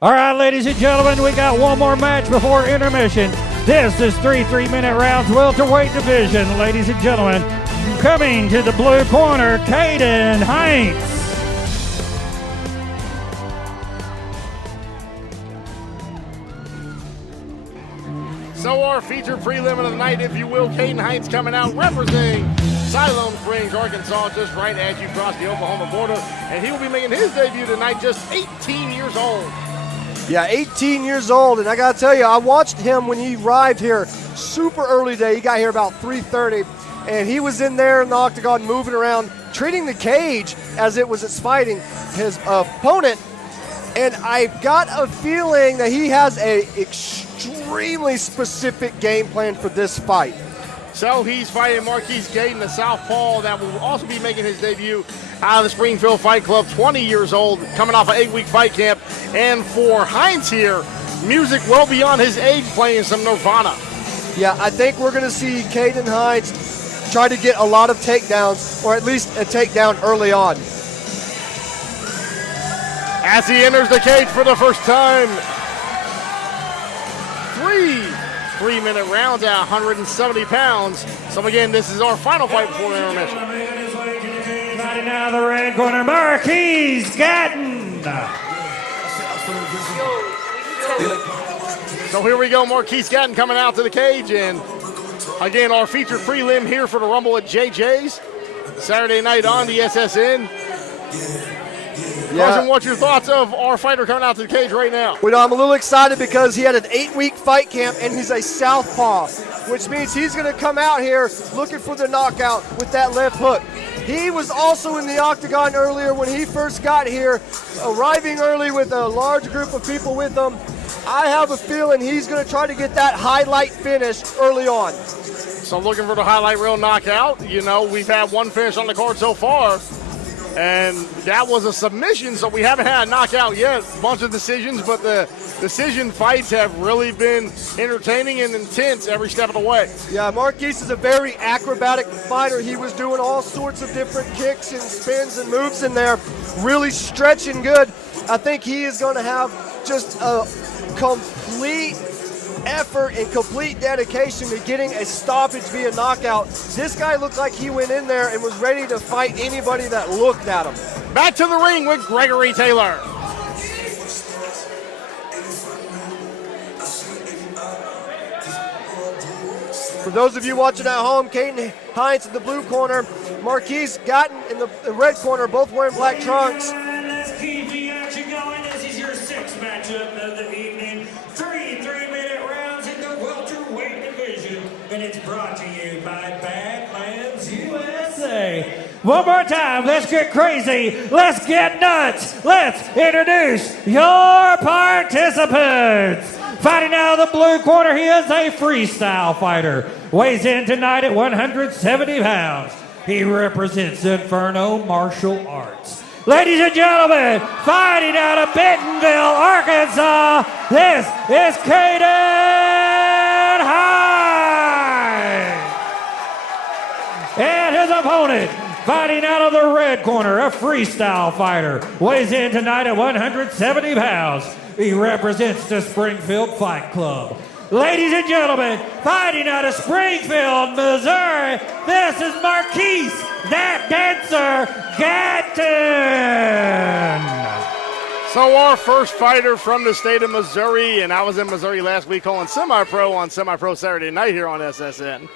All right, ladies and gentlemen, we got one more match before intermission. This is 3 3-minute rounds welterweight division. Ladies and gentlemen, coming to the blue corner, Kaden Heintz. So our featured prelim of the night, if you will, Kaden Heintz coming out representing Siloam Springs, Arkansas, just right as you cross the Oklahoma border. And he will be making his debut tonight, just 18 years old. Yeah, 18 years old, and I got to tell you, I watched him when he arrived here super early day. He got here about 3:30, and he was in there in the octagon moving around, treating the cage as it was fighting his opponent. And I've got a feeling that he has a extremely specific game plan for this fight. So he's fighting Marquese Gaten, the southpaw that will also be making his debut out of the Springfield Fight Club, 20 years old, coming off an 8-week fight camp. And for Heintz here, music well beyond his age, playing some Nirvana. Yeah, I think we're going to see Kaden Heintz try to get a lot of takedowns, or at least a takedown early on. As he enters the cage for the first time, 3-minute rounds at 170 pounds. So again, this is our final fight before intermission. Fighting out of the red corner, Marquese Gaten. So here we go, Marquese Gaten coming out to the cage, and again, our featured prelim here for the Rumble at JJ's Saturday night on the SSN. Carson, what's your thoughts of our fighter coming out to the cage right now? Well, I'm a little excited because he had an 8-week fight camp and he's a southpaw, which means he's going to come out here looking for the knockout with that left hook. He was also in the octagon earlier when he first got here, arriving early with a large group of people with him. I have a feeling he's going to try to get that highlight finish early on. So looking for the highlight reel knockout. You know, we've had one finish on the card so far, and that was a submission, so we haven't had a knockout yet. A bunch of decisions, but the decision fights have really been entertaining and intense every step of the way. Yeah, Marquese is a very acrobatic fighter. He was doing all sorts of different kicks and spins and moves in there, really stretching good. I think he is going to have just a complete effort and complete dedication to getting a stoppage via knockout. This guy looked like he went in there and was ready to fight anybody that looked at him. Back to the ring with Gregory Taylor. For those of you watching at home, Kaden Heintz in the blue corner, Marquese Gaten in the red corner, both wearing black trunks. Let's keep the action going. This is your sixth matchup of the evening. 3-minute rounds in the welterweight division, and it's brought to you by Badlands USA. One more time, let's get crazy, let's get nuts, let's introduce your participants. Fighting out of the blue corner, he is a freestyle fighter. Weighs in tonight at 170 pounds. He represents Inferno Martial Arts. Ladies and gentlemen, fighting out of Bentonville, Arkansas, this is Kaden Heintz. And his opponent, fighting out of the red corner, a freestyle fighter, weighs in tonight at 170 pounds. He represents the Springfield Fight Club. Ladies and gentlemen, fighting out of Springfield, Missouri, this is Marquese "That Dancer" Gaten. So our first fighter from the state of Missouri, and I was in Missouri last week calling semi-pro on Semi-Pro Saturday night here on SSN.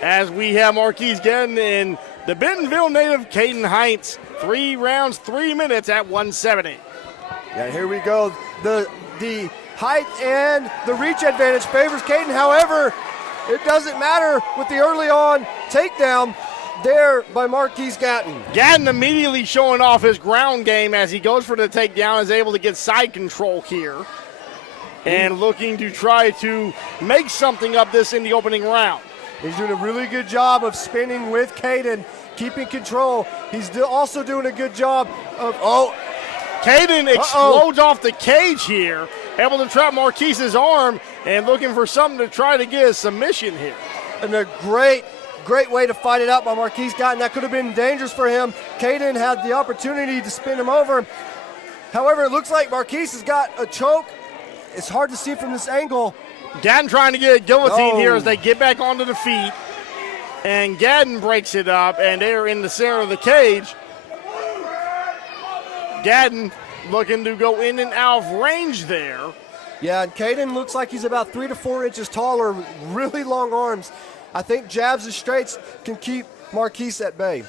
As we have Marquese Gaten and the Bentonville native Kaden Heintz, 3 rounds, 3 minutes at 170. Yeah, here we go. The height and the reach advantage favors Kaden. However, it doesn't matter with the early on takedown there by Marquese Gaten. Gaten immediately showing off his ground game as he goes for the takedown, is able to get side control here and looking to try to make something of this in the opening round. He's doing a really good job of spinning with Kaden, keeping control. He's also doing a good job of, Kaden explodes off the cage here, able to trap Marquese's arm and looking for something to try to get a submission here. And a great way to fight it out by Marquese Gaten. That could have been dangerous for him. Kaden had the opportunity to spin him over. However, it looks like Marquese has got a choke. It's hard to see from this angle. Gaten trying to get a guillotine here Oh. as they get back onto the feet. And Gaten breaks it up, and they're in the center of the cage. Gaten looking to go in and out of range there. Yeah, and Kaden looks like he's about 3 to 4 inches taller, really long arms. I think jabs and straights can keep Marquese at bay.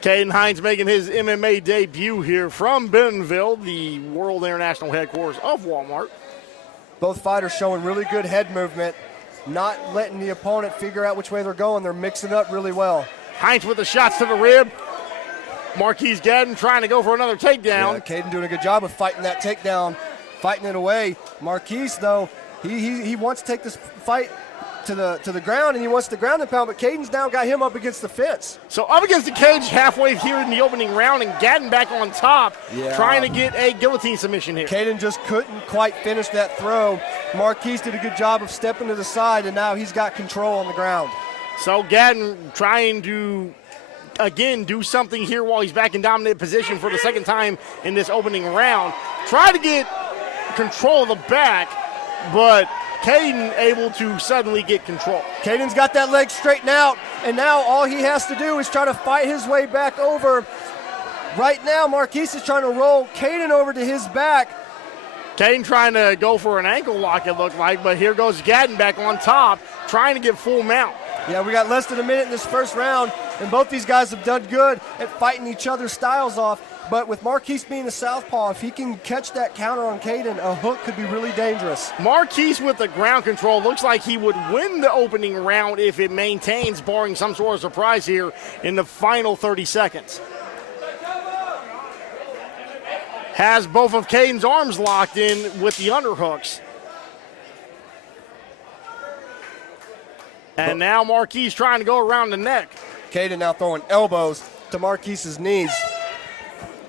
Kaden Heintz making his MMA debut here from Bentonville, the world international headquarters of Walmart. Both fighters showing really good head movement, not letting the opponent figure out which way they're going. They're mixing up really well. Heintz with the shots to the rib. Marquese Gaten trying to go for another takedown. Yeah, Kaden doing a good job of fighting that takedown, fighting it away. Marquese, though, he wants to take this fight to the ground, and he wants the ground and pound, but Kaden's now got him up against the fence. So up against the cage halfway here in the opening round, and Gaten back on top, trying to get a guillotine submission here. Kaden just couldn't quite finish that throw. Marquese did a good job of stepping to the side, and now he's got control on the ground. So Gaten trying to, again, do something here while he's back in dominant position for the second time in this opening round. Try to get control of the back, but Kaden able to suddenly get control. Kaden's got that leg straightened out, and now all he has to do is try to fight his way back over. Right now, Marquese is trying to roll Kaden over to his back. Kaden trying to go for an ankle lock, it looked like, but here goes Gaten back on top, trying to get full mount. Yeah, we got less than a minute in this first round, and both these guys have done good at fighting each other's styles off. But with Marquese being a southpaw, if he can catch that counter on Kaden, a hook could be really dangerous. Marquese with the ground control looks like he would win the opening round if it maintains, barring some sort of surprise here in the final 30 seconds. Has both of Kaden's arms locked in with the underhooks. And now Marquese trying to go around the neck. Kaden now throwing elbows to Marquese's knees.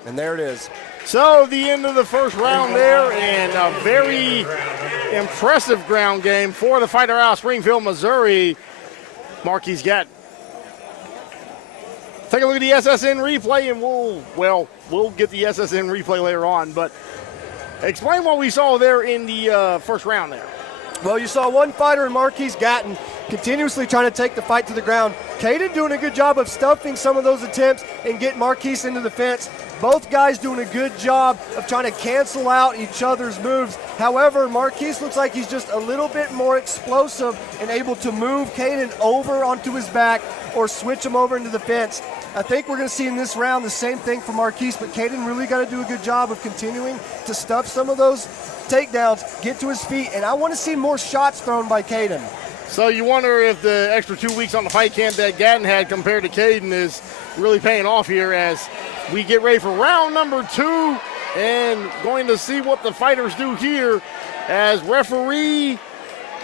And there it is. So the end of the first round there, and a very impressive ground game for the fighter out of Springfield, Missouri, Marquese Gaten. Take a look at the SSN replay, and we'll get the SSN replay later on. But explain what we saw there in the first round there. Well, you saw one fighter in Marquese Gaten continuously trying to take the fight to the ground. Kaden doing a good job of stuffing some of those attempts and getting Marquese into the fence. Both guys doing a good job of trying to cancel out each other's moves. However, Marquese looks like he's just a little bit more explosive and able to move Kaden over onto his back or switch him over into the fence. I think we're going to see in this round the same thing for Marquese, but Kaden really got to do a good job of continuing to stuff some of those takedowns, get to his feet, and I want to see more shots thrown by Kaden. So you wonder if the extra 2 weeks on the fight camp that Gaten had compared to Kaden is really paying off here as we get ready for round number 2 and going to see what the fighters do here as referee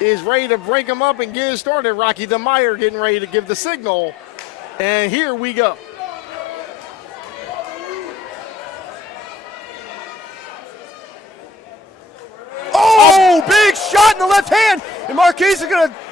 is ready to break them up and get it started. Rocky DeMeyer getting ready to give the signal, and here we go. Oh, big shot in the left hand, and Marquese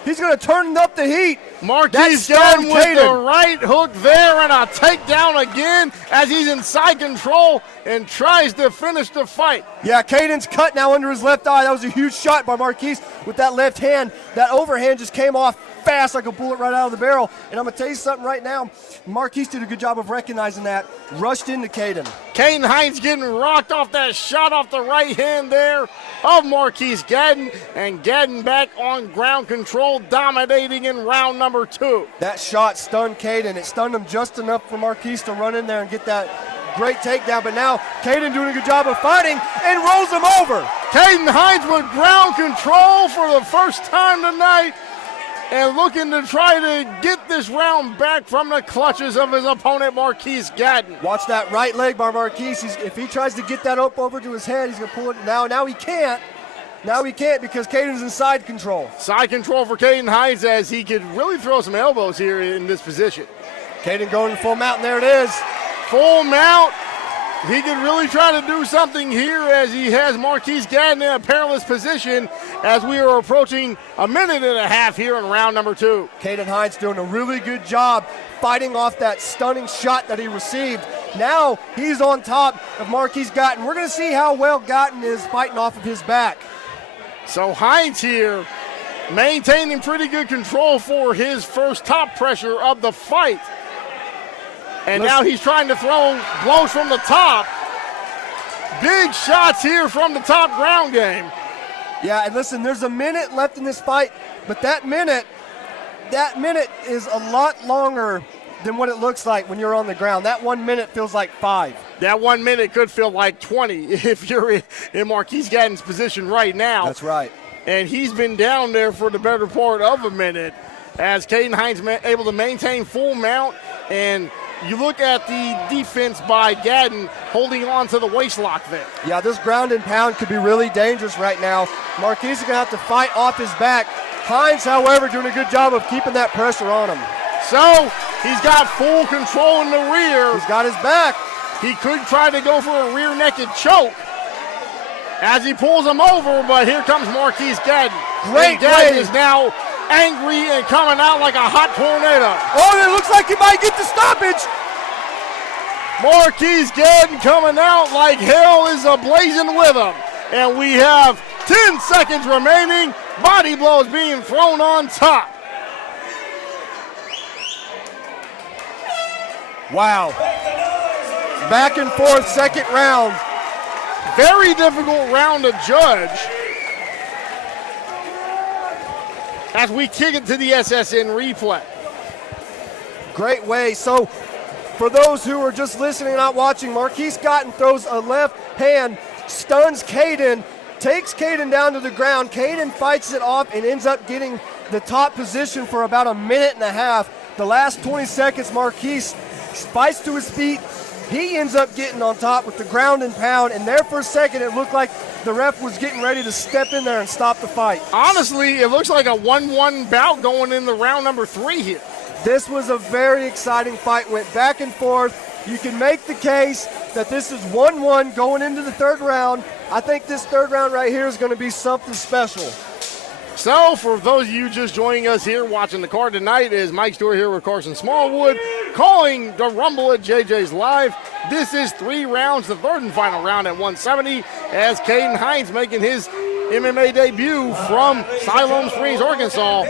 is gonna turn up the heat. Marquese Gaten with the right hook there and a takedown again as he's inside control and tries to finish the fight. Yeah, Kaden's cut now under his left eye. That was a huge shot by Marquese with that left hand. That overhand just came off fast like a bullet right out of the barrel. And I'm going to tell you something right now. Marquese did a good job of recognizing that. Rushed into Kaden. Kaden Heintz getting rocked off that shot off the right hand there of Marquese Gaten. And Gaten back on ground control, dominating in round number 2. That shot stunned Kaden. It stunned him just enough for Marquese to run in there and get that great takedown. But now Kaden doing a good job of fighting and rolls him over. Kaden Heintz with ground control for the first time tonight, and looking to try to get this round back from the clutches of his opponent, Marquese Gaten. Watch that right leg by Marquese. If he tries to get that up over to his head, he's going to pull it. Now he can't. Now he can't because Kaden's in side control. Side control for Kaden Heintz as he could really throw some elbows here in this position. Kaden going to full mount, and there it is. Full mount. He could really try to do something here as he has Marquese Gaten in a perilous position as we are approaching a minute and a half here in round number 2. Kaden Heintz doing a really good job fighting off that stunning shot that he received. Now he's on top of Marquese Gaten. We're going to see how well Gaten is fighting off of his back. So Heintz here maintaining pretty good control for his first top pressure of the fight. And now he's trying to throw blows from the top. Big shots here from the top ground game. Yeah, and listen, there's a minute left in this fight, but that minute is a lot longer than what it looks like when you're on the ground. That 1 minute feels like 5. That 1 minute could feel like 20 if you're in Marquese Gaten's position right now. That's right. And he's been down there for the better part of a minute as Kaden Heintz able to maintain full mount. And you look at the defense by Gaten holding on to the waist lock there. Yeah, this ground and pound could be really dangerous right now. Marquese is going to have to fight off his back. Heintz, however, doing a good job of keeping that pressure on him. So he's got full control in the rear. He's got his back. He could try to go for a rear naked choke as he pulls him over, but here comes Marquese Gaten. Great Gaten is now angry and coming out like a hot tornado. Oh, it looks like he might get the stoppage. Marquese Gaten coming out like hell is ablazing with him. And we have 10 seconds remaining. Body blows being thrown on top. Wow. Back and forth, second round. Very difficult round to judge. As we kick it to the SSN replay. Great way. So, for those who are just listening and not watching, Marquese Gaten throws a left hand, stuns Kaden, takes Kaden down to the ground. Kaden fights it off and ends up getting the top position for about a minute and a half. The last 20 seconds, Marquese fights to his feet. He ends up getting on top with the ground and pound, and there for a second it looked like the ref was getting ready to step in there and stop the fight. Honestly, it looks like a 1-1 bout going in the round number 3 here. This was a very exciting fight, went back and forth. You can make the case that this is 1-1 going into the third round. I think this third round right here is going to be something special. So, for those of you just joining us here watching the card tonight, is Mike Stewart here with Carson Smallwood, calling the Rumble at JJ's Live. This is 3 rounds, the third and final round at 170, as Kaden Heintz making his MMA debut from Siloam Springs, Arkansas,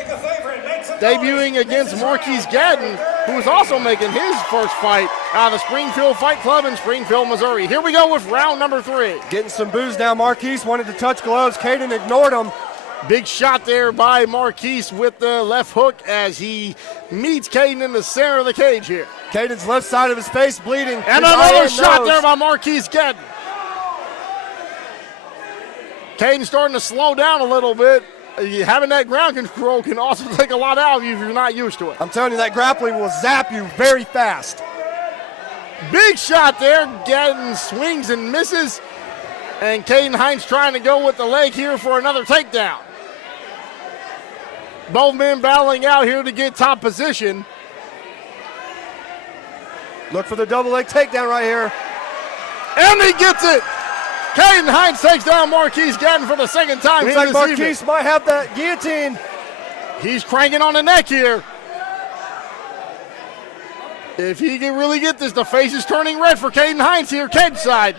debuting against Marquese Gaten, who is also making his first fight out of the Springfield Fight Club in Springfield, Missouri. Here we go with round number 3. Getting some boos now. Marquese wanted to touch gloves. Kaden ignored him. Big shot there by Marquese with the left hook as he meets Kaden in the center of the cage here. Caden's left side of his face bleeding. And another shot there by Marquese Gaten. Kaden starting to slow down a little bit. Having that ground control can also take a lot out of you if you're not used to it. I'm telling you, that grappling will zap you very fast. Big shot there. Gaten swings and misses. And Kaden Heintz trying to go with the leg here for another takedown. Both men battling out here to get top position. Look for the double leg takedown right here. And he gets it. Kaden Heintz takes down Marquese Gaten for the second time. Looks like Marquese might have that guillotine. He's cranking on the neck here. If he can really get this, the face is turning red for Kaden Heintz here, cage side.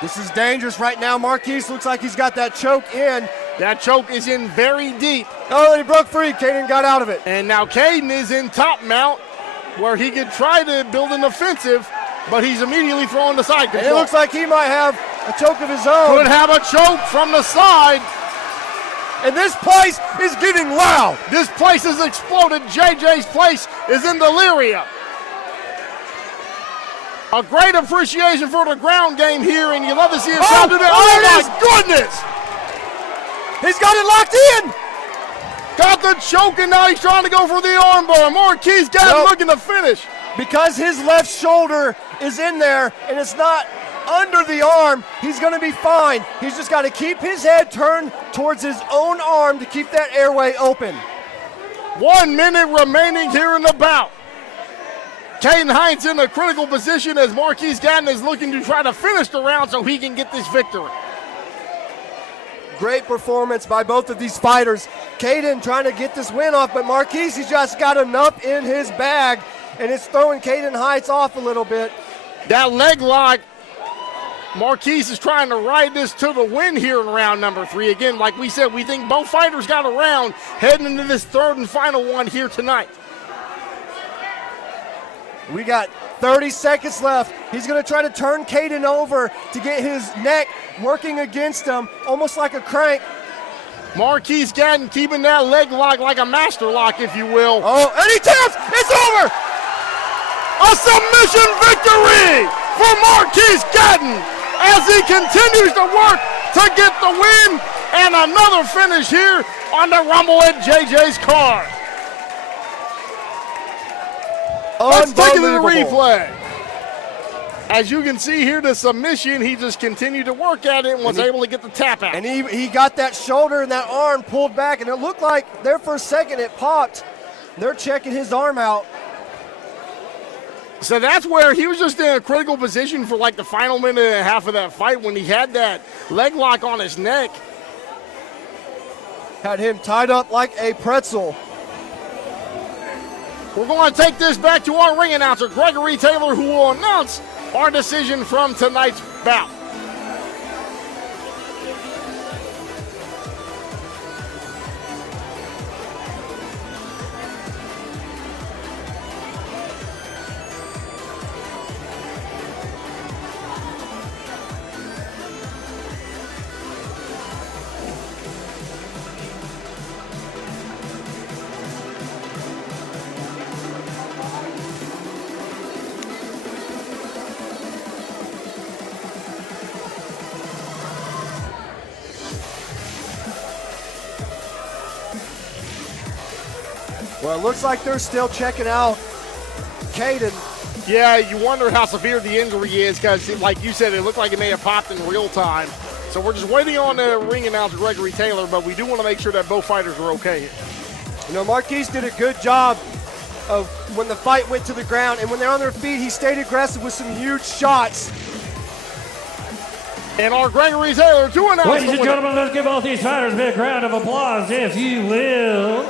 This is dangerous right now. Marquese looks like he's got that choke in. That choke is in very deep. Oh, he broke free. Kaden got out of it. And now Kaden is in top mount where he could try to build an offensive, but he's immediately throwing the side control. And it looks like he might have a choke of his own. Could have a choke from the side. And this place is getting loud. This place has exploded. JJ's place is in delirium. A great appreciation for the ground game here, and you love to see it. Oh, my goodness! He's got it locked in. Got the choke, and now he's trying to go for the armbar. Marquese Gaten looking to finish. Because his left shoulder is in there, and it's not under the arm, he's going to be fine. He's just got to keep his head turned towards his own arm to keep that airway open. 1 minute remaining here in the bout. Kaden Heintz in a critical position as Marquese Gaten is looking to try to finish the round so he can get this victory. Great performance by both of these fighters. Kaden trying to get this win off, but Marquese, he's just got enough in his bag. and it's throwing Kaden Heintz off a little bit. That leg lock, Marquese is trying to ride this to the win here in round number 3. Again, like we said, we think both fighters got a round heading into this third and final one here tonight. We got 30 seconds left. He's going to try to turn Kaden over to get his neck working against him, almost like a crank. Marquese Gaten keeping that leg lock like a master lock, if you will. Oh, and he taps! It's over! A submission victory for Marquese Gaten as he continues to work to get the win, and another finish here on the Rumble at JJ's card. Let's take it to the replay. As you can see here, the submission, he just continued to work at it and was able to get the tap out. And he got that shoulder and that arm pulled back, and it looked like there for a second it popped. They're checking his arm out. So that's where he was just in a critical position for like the final minute and a half of that fight when he had that leg lock on his neck. Had him tied up like a pretzel. We're going to take this back to our ring announcer, Gregory Taylor, who will announce our decision from tonight's bout. Well, it looks like they're still checking out Kaden. Yeah, you wonder how severe the injury is because, like you said, it looked like it may have popped in real time. So we're just waiting on the ring announcer, Gregory Taylor, but we do want to make sure that both fighters are okay. You know, Marquese did a good job of when the fight went to the ground, and when they're on their feet, he stayed aggressive with some huge shots. And our Gregory Taylor to announce. Ladies and gentlemen, let's give both these fighters a big round of applause, if you will.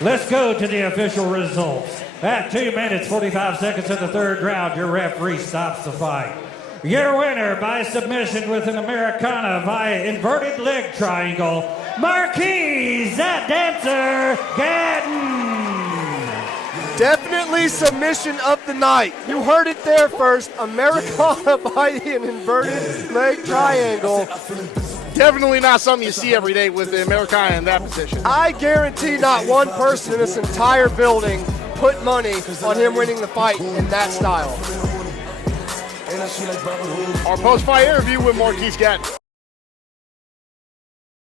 Let's go to the official results. At 2 minutes, 45 seconds in the third round, your referee stops the fight. Your winner by submission with an Americana via inverted leg triangle, Marquese, that dancer, Gaten. Definitely submission of the night. You heard it there first. Americana by an inverted leg triangle. Definitely not something you see every day with the Americana in that position. I guarantee not one person in this entire building put money on him winning the fight in that style. Our post-fight interview with Marquese Gaten.